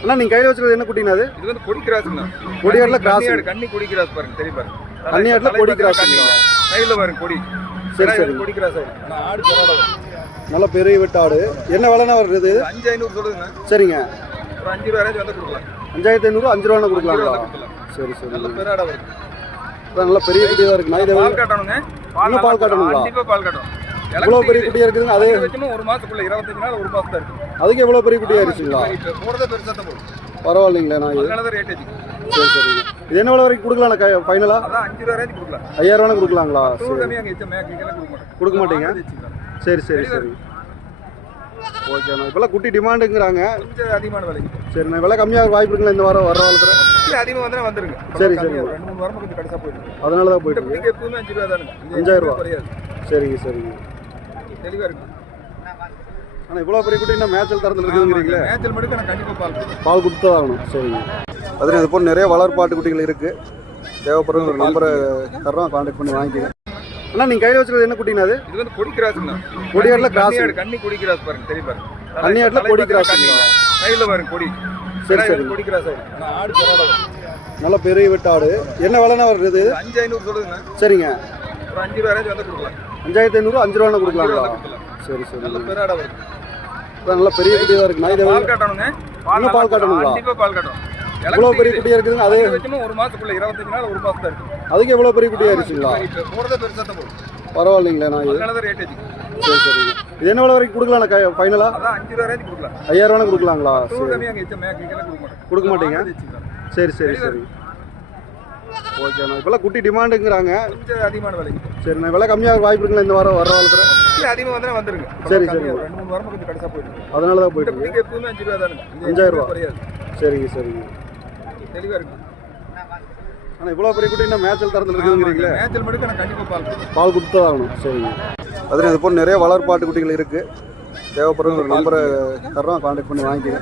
அண்ணா நீங்கள் கையில் வச்சுருது என்ன குட்டினா அது? இது வந்து கொடி கொடியாடுல cross. கன்னியாடு கன்னி கொடி கிராஸ் பாருங்க தெரிய பாருங்க. கன்னியாடுல கொடி cross. கையில பாருங்க கொடி. சரி, சரி. கொடி கிராஸ் ஆடு. நல்ல பெரிய வெட்டாடு என்ன விலைண்ணா வருது அஞ்சு ஐநூறு சொல்லுதுங்க சரிங்க. ஒரு அஞ்சு ரூபா வந்து கொடுக்கலாம். அஞ்சாயிரத்தி ஐநூறு அஞ்சு ரூபா கொடுக்கலாங்களா? சரி சரி. நல்ல பெராடா வருது அதான் நல்ல பெரிய குட்டியாக இருக்குண்ணா இதை பால் காட்டணுங்க. இன்னும் பால் காட்டணுங்களா? கண்டிப்பா பால் காட்டணும். இவ்வளோ பெரிய குட்டியாக இருக்குதுங்க அதே ஒரு மாசத்துக்குள்ள இருபத்தஞ்சு நாள் ஒரு மாசம் தான் இருக்கு. அதுக்கு எவ்வளோ பெரிய குட்டியாக இருக்குங்களா? இப்ப தான் பரவாயில்லைங்களா இது அதனால தான் ரேட் சரி சரிங்க இது என்ன விலை வரைக்கும் கொடுக்கலாம்ண்ணா கை ஃபைனலாக அதான் அஞ்சு ரூபா ரேஞ்ச் கொடுக்கலாம். ஐயாயிரம் ரூபா கொடுக்கலாங்களா? சரி. கொடுக்க மாட்டீங்க? சரி சரி சரி. ஓகேண்ணா இப்போல்லாம் குட்டி டிமாண்டுங்கிறாங்க. கொஞ்சம் அதிகமான விலைக்கு. சரிண்ணா விலை கம்மியாக வாய்ப்பு இருக்குங்களா இந்த வாரம் வர வாரத்தில் இல்ல அதிகமா வந்தா வந்துருங்க. சரி, சரி. ரெண்டு மூணு வாரமா கொஞ்சம் கடைசா போயிருக்கு அதனால தான் போயிட்டு எப்பவுமே அஞ்சு ரூபா தானுங்க. அஞ்சாயிரம் ரூபா. சரிங்க சரிங்க. தெளிவா இருக்கு. ஆனால் இவ்வளோ பெரிய குட்டி இன்னும் மேய்ச்சல் தரத்தில் இருக்குதுங்கிறீங்களே மேய்ச்சல் மடுக்க நான் கண்டிப்பா பால். பால் கொடுத்து தான் ஆகணும் சரிங்க. அதில் இது போல் நிறைய வளர்ப்பாட்டு குட்டிகள் இருக்குது தேவைப்படுற ஒரு நம்பரை தரோம் கான்டாக்ட் பண்ணி வாங்கிக்கங்க அண்ணா நீங்கள் கையில் வச்சுருது என்ன குட்டினா அது? இது வந்து கொடி கிராஸ்ங்கண்ணா cross. கன்னியாடு கன்னி கொடி கிராஸ் பாருங்க தெரிய பாருங்க கன்னியாடுல கொடி cross கையில பாருங்க கொடி. சரி, சரி. கொடி கிராஸ் ஆனா ஆடு. நல்ல பெரிய வெட்டாடு என்ன விலைண்ணா வருது இது? அஞ்சு ஐநூறு சொல்லுதுங்க சரிங்க. ஒரு அஞ்சு ரூபா ரேஞ்ச் வந்து கொடுக்கலாம். அஞ்சாயிரத்தி ஐநூறு அஞ்சு ரூபா கொடுக்கலாங்களா கொடுக்கலாம் சரி சரி நல்ல அதான் நல்ல பெரிய குட்டியாக இருக்குண்ணா இதை பால் காட்டணுங்க இன்னும் பால் காட்டணுங்களா? பால் காட்டணும் இவ்வளோ பெரிய குட்டியாக இருக்குதுங்க அதே ஒரு மாசத்துக்குள்ள இருபத்தஞ்சு நாள் ஒரு தான் இருக்கு அதுக்கு எவ்வளோ பெரிய குட்டியாக இருக்குங்களா இப்ப போறதே பெருசா தான் போகும் பரவாயில்லைங்களா அதிகம் சரி சரிங்க இது என்ன வரைக்கும் கொடுக்கலாம்ண்ணா கை ஃபைனலாக அதான் அஞ்சு ரூபா கொடுக்கலாம் ஐயாயிரம் ரூபா கொடுக்கலாங்களா கொடுக்க மாட்டீங்க சரி சரி சரி ஓகேண்ணா இப்போல்லாம் குட்டி டிமாண்டுங்கிறாங்க கொஞ்சம் அதிகமான விலைக்கு. சரிண்ணா விலை கம்மியாக வாய்ப்பு இருக்குங்களா? இந்த வாரம் வர வாரத்தில்? இல்ல அதிகமா வந்தா வந்துருங்க சரி, சரி. ஒரு ரெண்டு மூணு வாரமா கொஞ்சம் கடைசா போயிருக்கு அதனால தான் போயிட்டு இருக்கு. பிடிக்க எப்பவுமே அஞ்சு ரூபா தானுங்க. இது அஞ்சாயிரம் ரூபா. குறையாது. சரிங்க சரிங்க. தெளிவா இருக்கு. ஆனால் இவ்வளோ பெரிய குட்டி இன்னும் மேய்ச்சல் தரத்தில் இருக்குதுங்கிறீங்களே மேய்ச்சல் நான் பால் கொடுத்து தான் ஆகணும். சரிங்க. அதில் இது போல் நிறைய வளர்ப்பாட்டு குட்டிகள் இருக்குது தேவைப்படுற ஒரு நம்பரை தரோம் கான்டாக்ட் பண்ணி வாங்கிக்கங்க